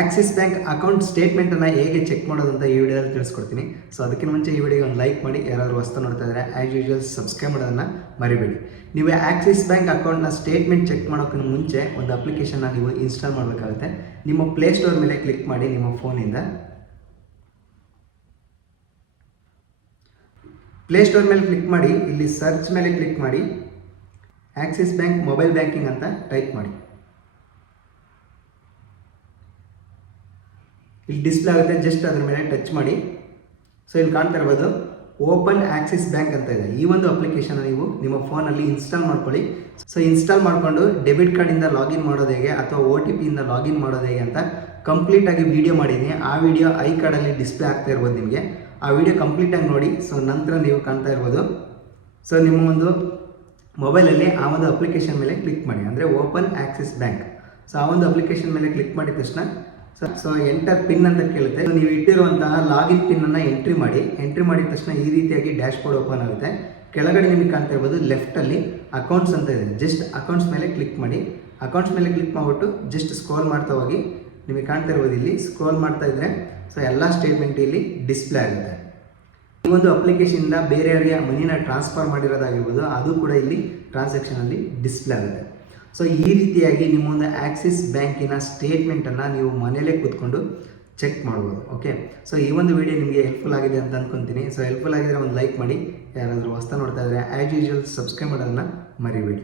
Axis bank account ಸ್ಟೇಟ್ಮೆಂಟನ್ನು ಹೇಗೆ check ಮಾಡೋದು ಅಂತ ಈ ವಿಡಿಯೋದಲ್ಲಿ ತಿಳಿಸ್ಕೊಡ್ತೀನಿ. ಸೊ ಅದಕ್ಕಿಂತ ಮುಂಚೆ ಈ ವಿಡಿಯೋಗೆ ಒಂದು ಲೈಕ್ ಮಾಡಿ, ಯಾರಾದರೂ ಹೊಸ್ತು ನೋಡ್ತಾ ಇದ್ದರೆ ಆ್ಯಸ್ ಯೂಶುವಲ್ ಸಬ್ಸ್ಕ್ರೈಬ್ ಮಾಡೋದನ್ನು ಮರಿಬೇಡಿ. ನೀವು ಆಕ್ಸಿಸ್ ಬ್ಯಾಂಕ್ ಅಕೌಂಟ್ನ ಸ್ಟೇಟ್ಮೆಂಟ್ ಚೆಕ್ ಮಾಡೋಕ್ಕಿಂತ ಮುಂಚೆ ಒಂದು ಅಪ್ಲಿಕೇಶನ್ನ ನೀವು ಇನ್ಸ್ಟಾಲ್ ಮಾಡಬೇಕಾಗುತ್ತೆ. ನಿಮ್ಮ ಪ್ಲೇಸ್ಟೋರ್ ಮೇಲೆ ಕ್ಲಿಕ್ ಮಾಡಿ, ನಿಮ್ಮ ಫೋನಿಂದ ಪ್ಲೇಸ್ಟೋರ್ ಮೇಲೆ ಕ್ಲಿಕ್ ಮಾಡಿ, ಇಲ್ಲಿ ಸರ್ಚ್ ಮೇಲೆ ಕ್ಲಿಕ್ ಮಾಡಿ, ಆಕ್ಸಿಸ್ ಬ್ಯಾಂಕ್ ಮೊಬೈಲ್ ಬ್ಯಾಂಕಿಂಗ್ ಅಂತ ಟೈಪ್ ಮಾಡಿ. ಇಲ್ಲಿ ಡಿಸ್ಪ್ಲೇ ಆಗುತ್ತೆ, ಜಸ್ಟ್ ಅದರ ಮೇಲೆ ಟಚ್ ಮಾಡಿ. ಸೊ ಇಲ್ಲಿ ಕಾಣ್ತಾ ಇರ್ಬೋದು ಓಪನ್ ಆಕ್ಸಿಸ್ ಬ್ಯಾಂಕ್ ಅಂತ ಇದೆ. ಈ ಒಂದು ಅಪ್ಲಿಕೇಶನ್ ನೀವು ನಿಮ್ಮ ಫೋನಲ್ಲಿ ಇನ್ಸ್ಟಾಲ್ ಮಾಡ್ಕೊಳ್ಳಿ. ಸೊ ಇನ್ಸ್ಟಾಲ್ ಮಾಡಿಕೊಂಡು ಡೆಬಿಟ್ ಕಾರ್ಡಿಂದ ಲಾಗಿನ್ ಮಾಡೋದು ಹೇಗೆ ಅಥವಾ OTP ಇಂದ ಲಾಗಿನ್ ಮಾಡೋದು ಹೇಗೆ ಅಂತ ಕಂಪ್ಲೀಟಾಗಿ ವಿಡಿಯೋ ಮಾಡಿದ್ದೀನಿ. ಆ ವಿಡಿಯೋ ಐ ಕಾರ್ಡಲ್ಲಿ ಡಿಸ್ಪ್ಲೇ ಆಗ್ತಾ ಇರ್ಬೋದು ನಿಮಗೆ. ಆ ವಿಡಿಯೋ ಕಂಪ್ಲೀಟಾಗಿ ನೋಡಿ. ಸೊ ನಂತರ ನೀವು ಕಾಣ್ತಾ ಇರ್ಬೋದು, ಸೊ ನಿಮ್ಮ ಒಂದು ಮೊಬೈಲಲ್ಲಿ ಆ ಒಂದು ಅಪ್ಲಿಕೇಶನ್ ಮೇಲೆ ಕ್ಲಿಕ್ ಮಾಡಿ, ಅಂದರೆ ಓಪನ್ ಆಕ್ಸಿಸ್ ಬ್ಯಾಂಕ್. ಸೊ ಆ ಒಂದು ಅಪ್ಲಿಕೇಶನ್ ಮೇಲೆ ಕ್ಲಿಕ್ ಮಾಡಿದ ತಕ್ಷಣ ಸೊ ಎಂಟರ್ ಪಿನ್ ಅಂತ ಕೇಳುತ್ತೆ. ಸೊ ನೀವು ಇಟ್ಟಿರುವಂತಹ ಲಾಗಿನ್ ಪಿನ್ನನ್ನು ಎಂಟ್ರಿ ಮಾಡಿದ ತಕ್ಷಣ ಈ ರೀತಿಯಾಗಿ ಡ್ಯಾಶ್ ಬೋರ್ಡ್ ಓಪನ್ ಆಗುತ್ತೆ. ಕೆಳಗಡೆ ನಿಮಗೆ ಕಾಣ್ತಾ ಇರ್ಬೋದು ಲೆಫ್ಟಲ್ಲಿ ಅಕೌಂಟ್ಸ್ ಅಂತ ಇದೆ. ಜಸ್ಟ್ ಅಕೌಂಟ್ಸ್ ಮೇಲೆ ಕ್ಲಿಕ್ ಮಾಡಿ. ಅಕೌಂಟ್ಸ್ ಮೇಲೆ ಕ್ಲಿಕ್ ಮಾಡಿಬಿಟ್ಟು ಜಸ್ಟ್ ಸ್ಕ್ರೋಲ್ ಮಾಡ್ತಾ ಹೋಗಿ. ನಿಮಗೆ ಕಾಣ್ತಾ ಇರ್ಬೋದು ಇಲ್ಲಿ ಸ್ಕ್ರೋಲ್ ಮಾಡ್ತಾ ಇದ್ದರೆ ಸೊ ಎಲ್ಲ ಸ್ಟೇಟ್ಮೆಂಟ್ ಇಲ್ಲಿ ಡಿಸ್ಪ್ಲೇ ಆಗುತ್ತೆ. ಈ ಒಂದು ಅಪ್ಲಿಕೇಶನಿಂದ ಬೇರೆಯವರಿಗೆ ಮನಿನ ಟ್ರಾನ್ಸ್ಫರ್ ಮಾಡಿರೋದಾಗಿರ್ಬೋದು, ಅದು ಕೂಡ ಇಲ್ಲಿ ಟ್ರಾನ್ಸಾಕ್ಷನಲ್ಲಿ ಡಿಸ್ಪ್ಲೇ ಆಗುತ್ತೆ. ಸೊ ಈ ರೀತಿಯಾಗಿ ನಿಮ್ಮೊಂದು ಆಕ್ಸಿಸ್ ಬ್ಯಾಂಕಿನ ಸ್ಟೇಟ್ಮೆಂಟನ್ನು ನೀವು ಮನೆಯಲ್ಲೇ ಕೂತ್ಕೊಂಡು ಚೆಕ್ ಮಾಡ್ಬೋದು. ಓಕೆ, ಸೊ ಈ ಒಂದು ವಿಡಿಯೋ ನಿಮಗೆ ಹೆಲ್ಪ್ಫುಲ್ ಆಗಿದೆ ಅಂತ ಅಂದ್ಕೊತೀನಿ. ಸೊ ಹೆಲ್ಪ್ಫುಲ್ ಆಗಿದ್ರೆ ಒಂದು ಲೈಕ್ ಮಾಡಿ, ಯಾರಾದರೂ ಹೊಸ್ತಾ ನೋಡ್ತಾ ಇದ್ದರೆ ಆ್ಯಸ್ ಯೂಶುವಲ್ ಸಬ್ಸ್ಕ್ರೈಬ್ ಮಾಡೋದನ್ನು ಮರಿಬೇಡಿ.